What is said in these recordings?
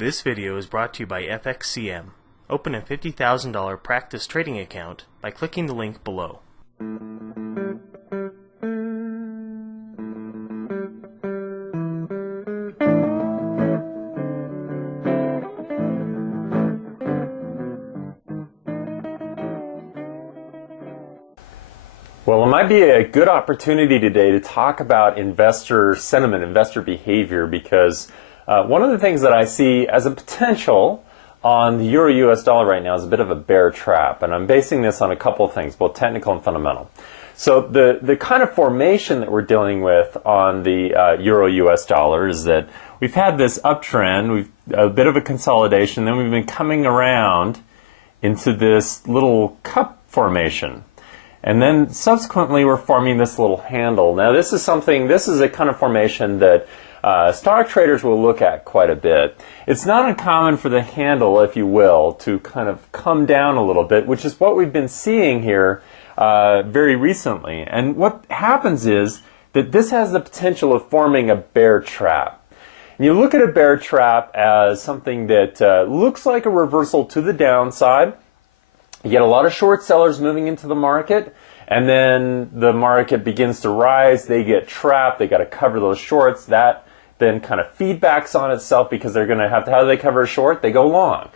This video is brought to you by FXCM. Open a $50,000 practice trading account by clicking the link below. Well, it might be a good opportunity today to talk about investor sentiment, investor behavior, because one of the things that I see as a potential on the Euro-US dollar right now is a bit of a bear trap, and I'm basing this on a couple of things, both technical and fundamental. So the kind of formation that we're dealing with on the Euro-US dollar is that we've had this uptrend, a bit of a consolidation, then we've been coming around into this little cup formation. And then subsequently we're forming this little handle. Now this is a kind of formation that stock traders will look at quite a bit. It's not uncommon for the handle, if you will, to kind of come down a little bit, which is what we've been seeing here very recently. And what happens is that this has the potential of forming a bear trap. And you look at a bear trap as something that looks like a reversal to the downside. You get a lot of short sellers moving into the market, and then the market begins to rise. They get trapped. They got to cover those shorts. That then kind of feedbacks on itself because they're going to have to, how do they cover a short? They go long.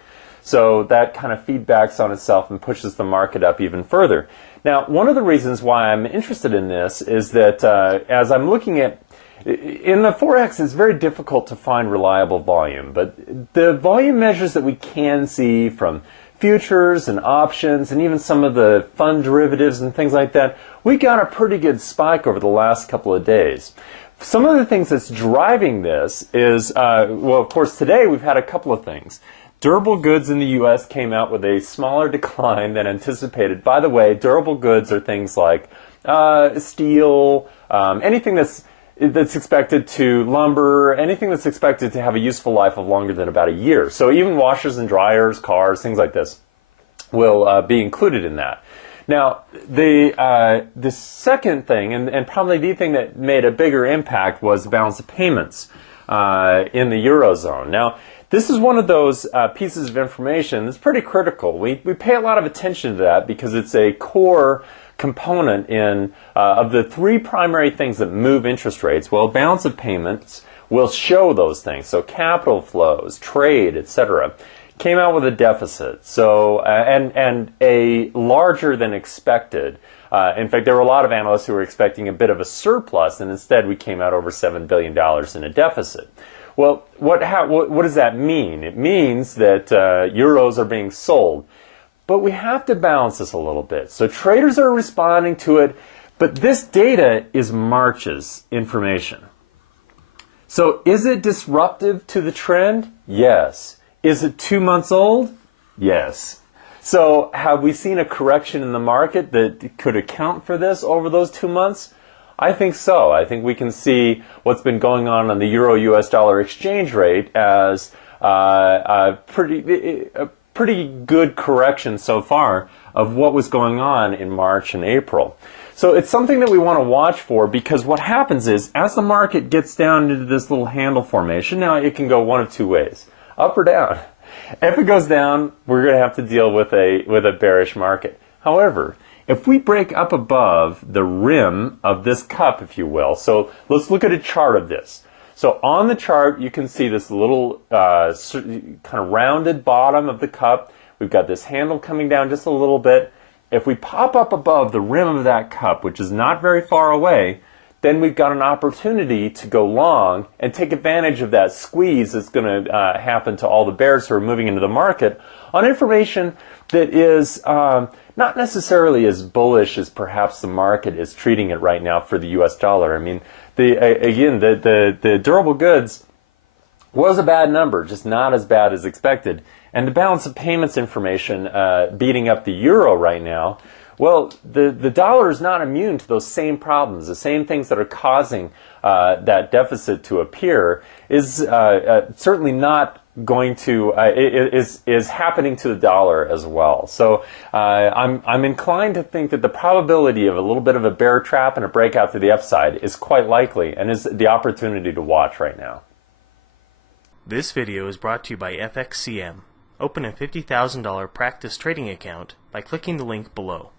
So that kind of feedbacks on itself and pushes the market up even further. Now, one of the reasons why I'm interested in this is that as I'm looking at, in the forex, it's very difficult to find reliable volume, but the volume measures that we can see from futures and options and even some of the fund derivatives and things like that, we got a pretty good spike over the last couple of days. Some of the things that's driving this is, well, of course, today we've had a couple of things. Durable goods in the U.S. came out with a smaller decline than anticipated. By the way, durable goods are things like steel, anything that's expected to lumber, anything that's expected to have a useful life of longer than about a year. So even washers and dryers, cars, things like this will be included in that. Now, the second thing, and probably the thing that made a bigger impact, was the balance of payments in the Eurozone. Now, this is one of those pieces of information that's pretty critical. We pay a lot of attention to that because it's a core component in of the three primary things that move interest rates. Well, balance of payments will show those things. So capital flows, trade, etc. came out with a deficit. So and a larger than expected. In fact, there were a lot of analysts who were expecting a bit of a surplus, and instead we came out over $7 billion in a deficit. Well, what does that mean? It means that euros are being sold. But we have to balance this a little bit. So traders are responding to it, but this data is March's information. So is it disruptive to the trend? Yes. Is it 2 months old? Yes. So have we seen a correction in the market that could account for this over those 2 months? I think so. I think we can see what's been going on the Euro-US dollar exchange rate as a pretty good correction so far of what was going on in March and April. So it's something that we want to watch for, because what happens is as the market gets down into this little handle formation, now it can go one of two ways, up or down. If it goes down, we're going to have to deal with a bearish market. However, if we break up above the rim of this cup, if you will, so let's look at a chart of this. So on the chart, you can see this little kind of rounded bottom of the cup. We've got this handle coming down just a little bit. If we pop up above the rim of that cup, which is not very far away, then we've got an opportunity to go long and take advantage of that squeeze that's going to happen to all the bears who are moving into the market on information that is not necessarily as bullish as perhaps the market is treating it right now for the U.S. dollar. I mean, the durable goods was a bad number, just not as bad as expected. And the balance of payments information beating up the euro right now, well, the dollar is not immune to those same problems. The same things that are causing that deficit to appear is certainly not going to is happening to the dollar as well. So I'm inclined to think that the probability of a little bit of a bear trap and a breakout to the upside is quite likely, and is the opportunity to watch right now. This video is brought to you by FXCM. Open a $50,000 practice trading account by clicking the link below.